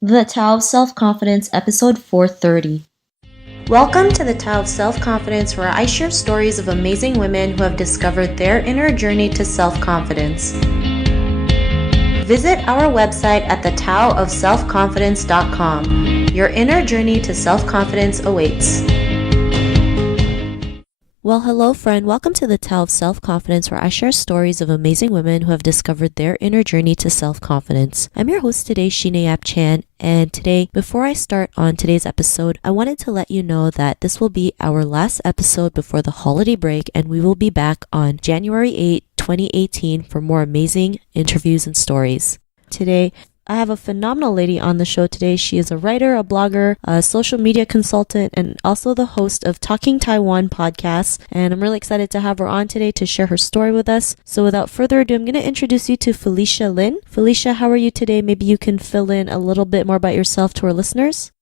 The Tao of Self-Confidence, episode 430. Welcome to the Tao of Self-Confidence, where I share stories of amazing women who have discovered their inner journey to self-confidence. Visit our website at thetaoofselfconfidence.com. Your inner journey to self-confidence awaits. Well, hello friend. Welcome to the Tao of Self-Confidence, where I share stories of amazing women who have discovered their inner journey to self-confidence. I'm your host today, Sheena Yap Chan, and today, before I start on today's episode, I wanted to let you know that this will be our last episode before the holiday break, and we will be back on January 8, 2018 for more amazing interviews and stories. Today, I have a phenomenal lady on the show today. She is a writer, a blogger, a social media consultant, and also the host of Talking Taiwan podcast. And I'm really excited to have her on today to share her story with us. So without further ado, I'm going to introduce you to Felicia Lin. Felicia, how are you today? Maybe you can fill in a little bit more about yourself to our listeners.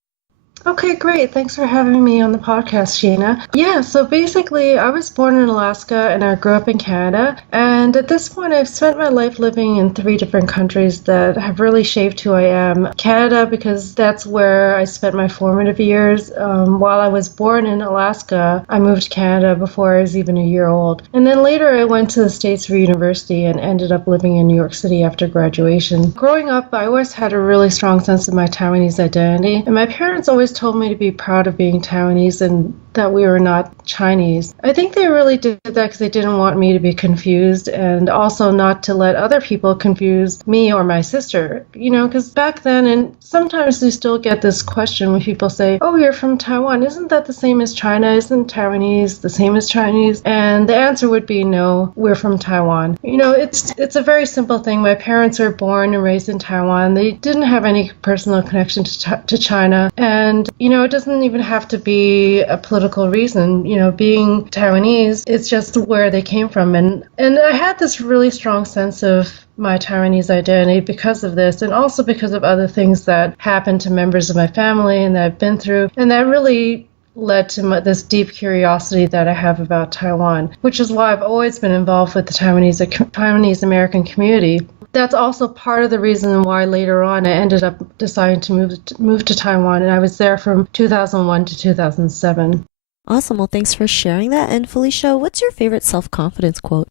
Okay, great. Thanks for having me on the podcast, Sheena. Yeah, so basically, I was born in Alaska and I grew up in Canada. And at this point, I've spent my life living in 3 different countries that have really shaped who I am. Canada, because that's where I spent my formative years. While I was born in Alaska, I moved to Canada before I was even a year old. And then later, I went to the States for university and ended up living in New York City after graduation. Growing up, I always had a really strong sense of my Taiwanese identity. And my parents always told me to be proud of being Taiwanese and that we were not Chinese. I think they really did that because they didn't want me to be confused and also not to let other people confuse me or my sister. You know, because back then, and sometimes you still get this question when people say, oh, you're from Taiwan. Isn't that the same as China? Isn't Taiwanese the same as Chinese? And the answer would be no, we're from Taiwan. You know, it's a very simple thing. My parents were born and raised in Taiwan. They didn't have any personal connection to China. And, you know, it doesn't even have to be a political reason. You know, being Taiwanese, it's just where they came from. And I had this really strong sense of my Taiwanese identity because of this, and also because of other things that happened to members of my family and that I've been through. And that really led to this deep curiosity that I have about Taiwan, which is why I've always been involved with the Taiwanese American community. That's also part of the reason why later on I ended up deciding to move to Taiwan, and I was there from 2001 to 2007. Awesome. Well, thanks for sharing that. And Felicia, what's your favorite self-confidence quote?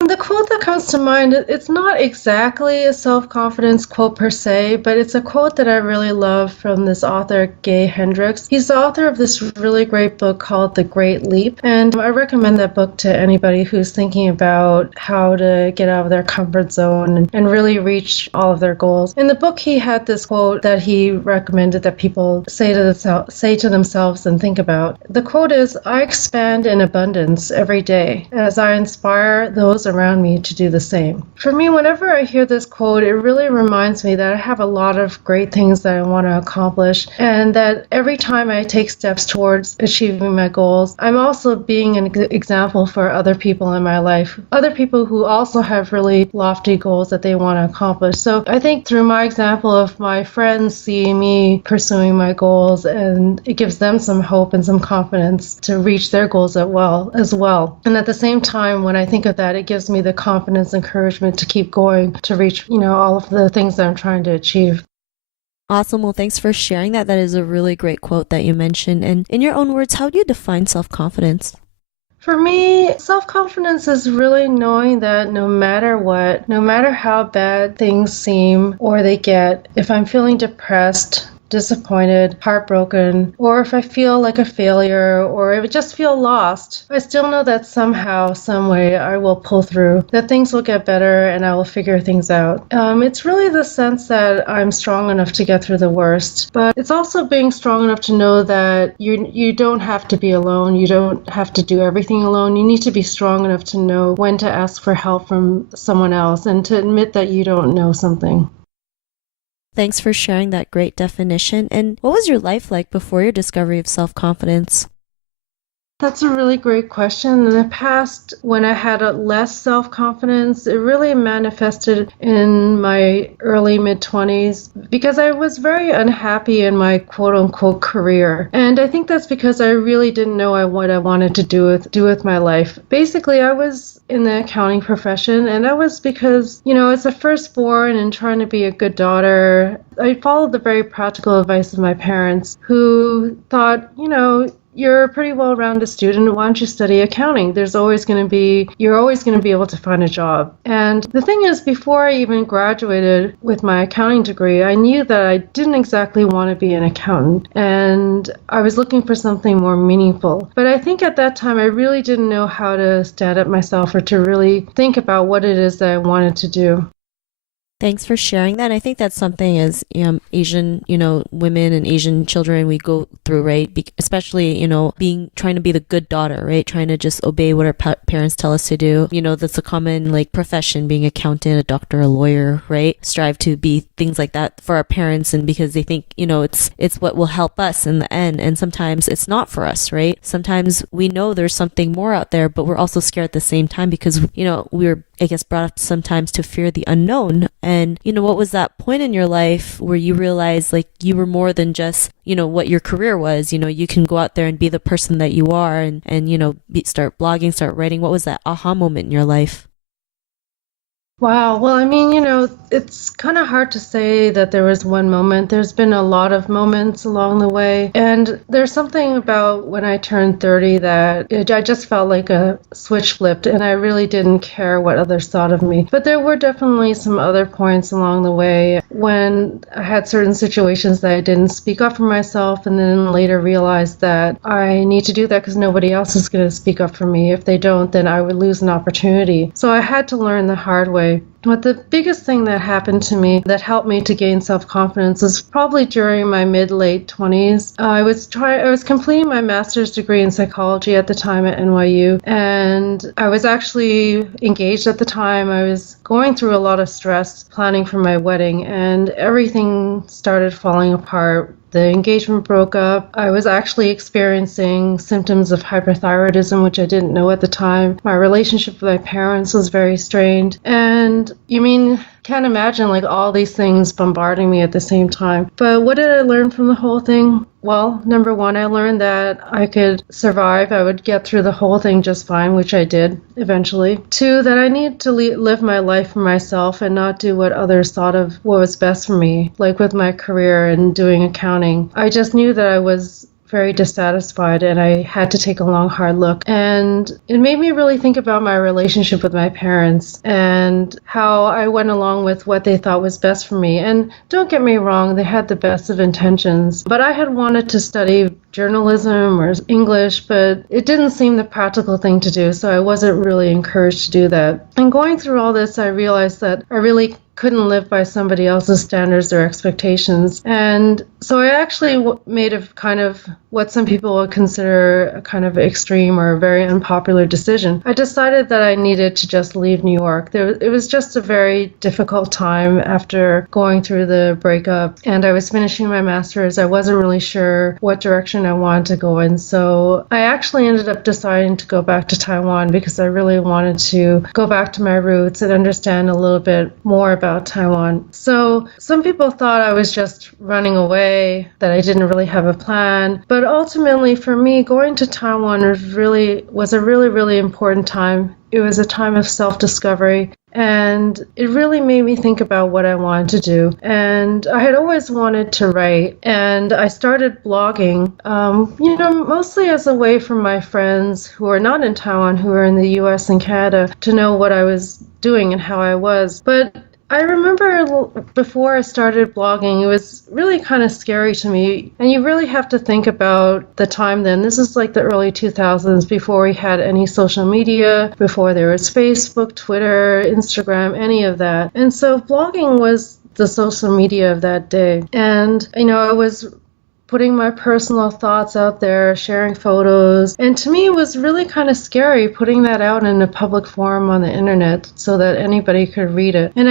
The quote that comes to mind, it's not exactly a self-confidence quote per se, but it's a quote that I really love from this author, Gay Hendricks. He's the author of this really great book called The Great Leap, and I recommend that book to anybody who's thinking about how to get out of their comfort zone and really reach all of their goals. In the book, he had this quote that he recommended that people say to themselves and think about. The quote is, I expand in abundance every day as I inspire those around me to do the same. For me, whenever I hear this quote, it really reminds me that I have a lot of great things that I want to accomplish, and that every time I take steps towards achieving my goals, I'm also being an example for other people in my life, other people who also have really lofty goals that they want to accomplish. So I think through my example of my friends seeing me pursuing my goals, and it gives them some hope and some confidence to reach their goals as well. And at the same time, when I think of that, it gives me the confidence and encouragement to keep going to reach, all of the things that I'm trying to achieve. Awesome. Well, thanks for sharing that. That is a really great quote that you mentioned. And in your own words, how do you define self-confidence? For me, self-confidence is really knowing that no matter what, no matter how bad things seem or they get, if I'm feeling depressed, disappointed, heartbroken, or if I feel like a failure, or if I just feel lost, I still know that somehow, some way, I will pull through, that things will get better and I will figure things out. It's really the sense that I'm strong enough to get through the worst, but it's also being strong enough to know that you don't have to be alone, you don't have to do everything alone, you need to be strong enough to know when to ask for help from someone else and to admit that you don't know something. Thanks for sharing that great definition. And what was your life like before your discovery of self-confidence? That's a really great question. In the past, when I had a less self-confidence, it really manifested in my early mid-20s because I was very unhappy in my quote-unquote career. And I think that's because I really didn't know what I wanted to do with my life. Basically, I was in the accounting profession, and that was because, as a firstborn and trying to be a good daughter, I followed the very practical advice of my parents who thought, you're a pretty well-rounded student. Why don't you study accounting? You're always going to be able to find a job. And the thing is, before I even graduated with my accounting degree, I knew that I didn't exactly want to be an accountant. And I was looking for something more meaningful. But I think at that time, I really didn't know how to stand up myself or to really think about what it is that I wanted to do. Thanks for sharing that. I think that's something as Asian, women and Asian children we go through, right? Especially, trying to be the good daughter, right? Trying to just obey what our parents tell us to do. That's a common profession, being accountant, a doctor, a lawyer, right? Strive to be things like that for our parents, and because they think, it's what will help us in the end. And sometimes it's not for us, right? Sometimes we know there's something more out there, but we're also scared at the same time because, we're, I guess, brought up sometimes to fear the unknown. And, what was that point in your life where you realized you were more than just, what your career was? You can go out there and be the person that you are and start blogging, start writing. What was that aha moment in your life? Wow. Well, I mean, it's kind of hard to say that there was one moment. There's been a lot of moments along the way. And there's something about when I turned 30 that I just felt like a switch flipped and I really didn't care what others thought of me. But there were definitely some other points along the way when I had certain situations that I didn't speak up for myself and then later realized that I need to do that because nobody else is going to speak up for me. If they don't, then I would lose an opportunity. So I had to learn the hard way. But the biggest thing that happened to me that helped me to gain self-confidence was probably during my mid-late 20s. I was completing my master's degree in psychology at the time at NYU, and I was actually engaged at the time. I was going through a lot of stress planning for my wedding, and everything started falling apart. The engagement broke up. I was actually experiencing symptoms of hyperthyroidism, which I didn't know at the time. My relationship with my parents was very strained. And can't imagine all these things bombarding me at the same time. But what did I learn from the whole thing? Well, number one, I learned that I could survive. I would get through the whole thing just fine, which I did eventually. Two, that I need to live my life for myself and not do what others thought of what was best for me. Like with my career and doing accounting, I just knew that I was very dissatisfied and I had to take a long, hard look. And it made me really think about my relationship with my parents and how I went along with what they thought was best for me. And don't get me wrong, they had the best of intentions, but I had wanted to study journalism or English, but it didn't seem the practical thing to do, so I wasn't really encouraged to do that. And going through all this, I realized that I really couldn't live by somebody else's standards or expectations. And so I actually made a kind of what some people would consider a kind of extreme or a very unpopular decision. I decided that I needed to just leave New York. It was just a very difficult time after going through the breakup, and I was finishing my master's. I wasn't really sure what direction I wanted to go in. So I actually ended up deciding to go back to Taiwan because I really wanted to go back to my roots and understand a little bit more about Taiwan. So some people thought I was just running away, that I didn't really have a plan. But ultimately, for me, going to Taiwan was a really, really important time. It was a time of self-discovery. And it really made me think about what I wanted to do. And I had always wanted to write. And I started blogging, mostly as a way for my friends who are not in Taiwan, who are in the US and Canada, to know what I was doing and how I was. But I remember before I started blogging, it was really kind of scary to me. And you really have to think about the time then. This is like the early 2000s, before we had any social media, before there was Facebook, Twitter, Instagram, any of that. And so blogging was the social media of that day. And, I was putting my personal thoughts out there, sharing photos. And to me, it was really kind of scary putting that out in a public forum on the internet so that anybody could read it. And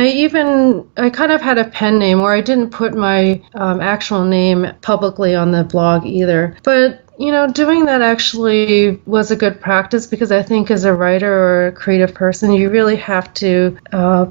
I kind of had a pen name, or I didn't put my actual name publicly on the blog either. But Doing that actually was a good practice because I think as a writer or a creative person, you really have to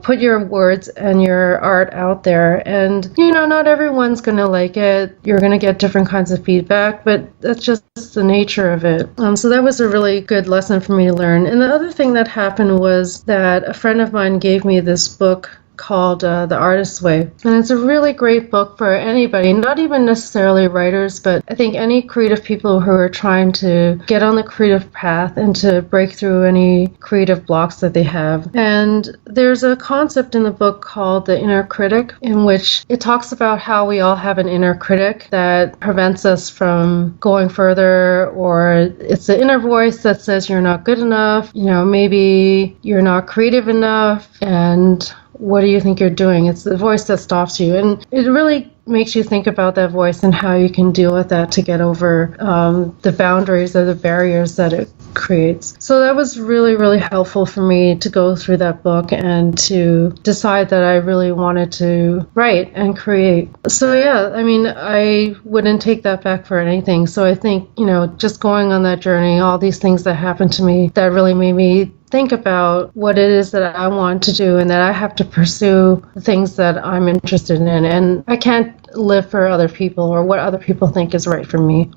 put your words and your art out there. And, not everyone's going to like it. You're going to get different kinds of feedback, but that's just the nature of it. So that was a really good lesson for me to learn. And the other thing that happened was that a friend of mine gave me this book called The Artist's Way. And it's a really great book for anybody, not even necessarily writers, but I think any creative people who are trying to get on the creative path and to break through any creative blocks that they have. And there's a concept in the book called the inner critic, in which it talks about how we all have an inner critic that prevents us from going further, or it's the inner voice that says you're not good enough, maybe you're not creative enough, and what do you think you're doing? It's the voice that stops you. And it really makes you think about that voice and how you can deal with that to get over the boundaries or the barriers that it creates. So that was really, really helpful for me to go through that book and to decide that I really wanted to write and create. So yeah, I wouldn't take that back for anything. So I think, just going on that journey, all these things that happened to me that really made me think about what it is that I want to do and that I have to pursue the things that I'm interested in. And I can't live for other people or what other people think is right for me.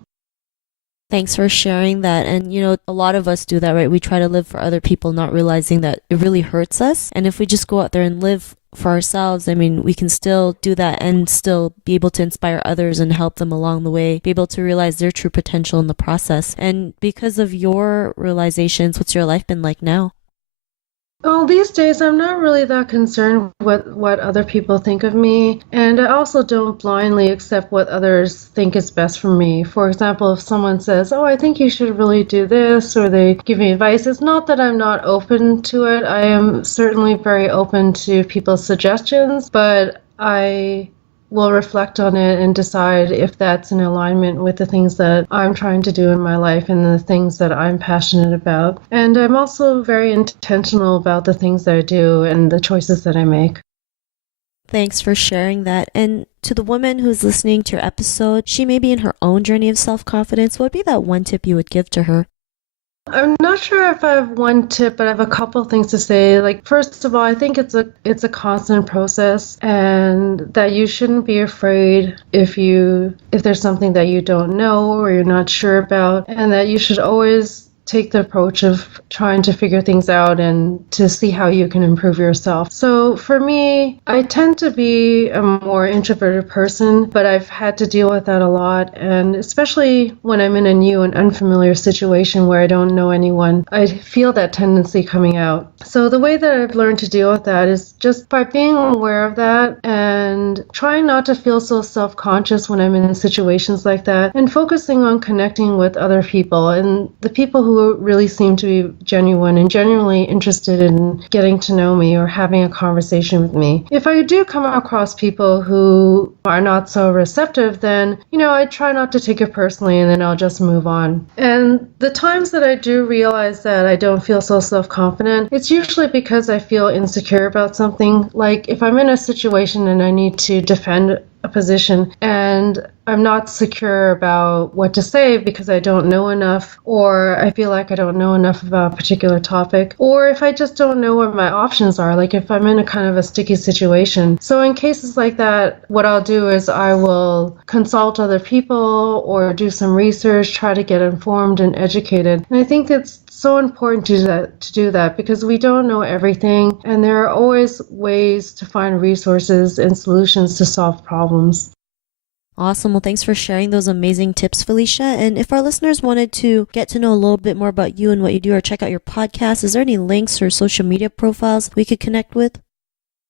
Thanks for sharing that. And, a lot of us do that, right? We try to live for other people, not realizing that it really hurts us. And if we just go out there and live for ourselves, we can still do that and still be able to inspire others and help them along the way, be able to realize their true potential in the process. And because of your realizations, what's your life been like now? Well, these days I'm not really that concerned with what other people think of me, and I also don't blindly accept what others think is best for me. For example, if someone says, "Oh, I think you should really do this," or they give me advice, it's not that I'm not open to it. I am certainly very open to people's suggestions, but I will reflect on it and decide if that's in alignment with the things that I'm trying to do in my life and the things that I'm passionate about. And I'm also very intentional about the things that I do and the choices that I make. Thanks for sharing that. And to the woman who's listening to your episode, she may be in her own journey of self-confidence. What would be that one tip you would give to her? I'm not sure if I have one tip, but I have a couple things to say. First of all, I think it's a constant process, and that you shouldn't be afraid if there's something that you don't know or you're not sure about, and that you should always take the approach of trying to figure things out and to see how you can improve yourself. So for me, I tend to be a more introverted person, but I've had to deal with that a lot. And especially when I'm in a new and unfamiliar situation where I don't know anyone, I feel that tendency coming out. So the way that I've learned to deal with that is just by being aware of that and trying not to feel so self-conscious when I'm in situations like that, and focusing on connecting with other people and the people who really seem to be genuine and genuinely interested in getting to know me or having a conversation with me. If I do come across people who are not so receptive, then, I try not to take it personally, and then I'll just move on. And the times that I do realize that I don't feel so self-confident, it's usually because I feel insecure about something. Like if I'm in a situation and I need to defend a position and I'm not secure about what to say because I don't know enough, or I feel like I don't know enough about a particular topic, or if I just don't know what my options are, like if I'm in a kind of a sticky situation. So in cases like that, what I'll do is I will consult other people or do some research, try to get informed and educated. And I think it's so important to do that because we don't know everything, and there are always ways to find resources and solutions to solve problems. Awesome. Well, thanks for sharing those amazing tips, Felicia. And if our listeners wanted to get to know a little bit more about you and what you do, or check out your podcast, is there any links or social media profiles we could connect with?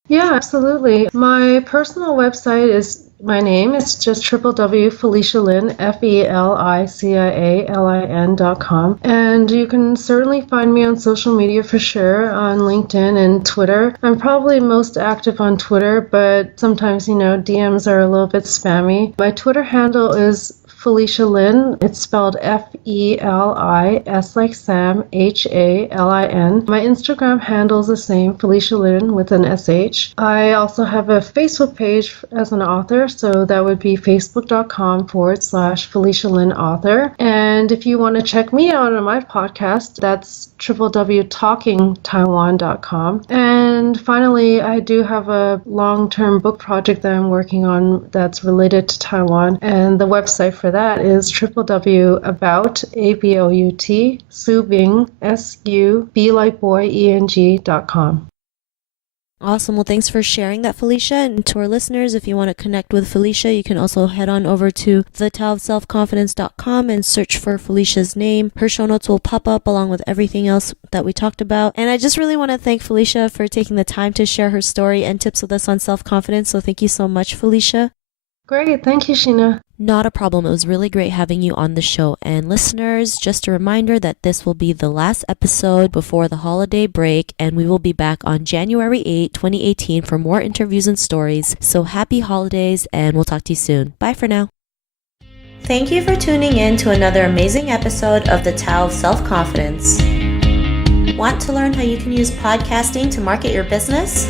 Yeah, absolutely. My personal website is my name. It's just www.FeliciaLin, FeliciaLin.com. And you can certainly find me on social media for sure, on LinkedIn and Twitter. I'm probably most active on Twitter, but sometimes, DMs are a little bit spammy. My Twitter handle is Felicia Lin. It's spelled Felis like Sam, Halin. My Instagram handle is the same, Felicia Lin with an SH. I also have a Facebook page as an author, so that would be facebook.com/Felicia Lin author. And if you want to check me out on my podcast, that's www.talkingtaiwan.com. And finally, I do have a long-term book project that I'm working on that's related to Taiwan. And the website for that is www.aboutSubing.com. Awesome. Well, thanks for sharing that, Felicia. And to our listeners, if you want to connect with Felicia, you can also head on over to thetaoofselfconfidence.com and search for Felicia's name. Her show notes will pop up along with everything else that we talked about. And I just really want to thank Felicia for taking the time to share her story and tips with us on self-confidence. So thank you so much, Felicia. Great. Thank you, Sheena. Not a problem. It was really great having you on the show. And listeners, just a reminder that this will be the last episode before the holiday break, and we will be back on January 8, 2018 for more interviews and stories. So happy holidays, and we'll talk to you soon. Bye for now. Thank you for tuning in to another amazing episode of the Tao of Self-Confidence. Want to learn how you can use podcasting to market your business?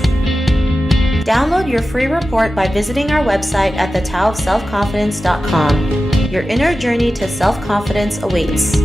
Download your free report by visiting our website at thetaoofselfconfidence.com. Your inner journey to self-confidence awaits.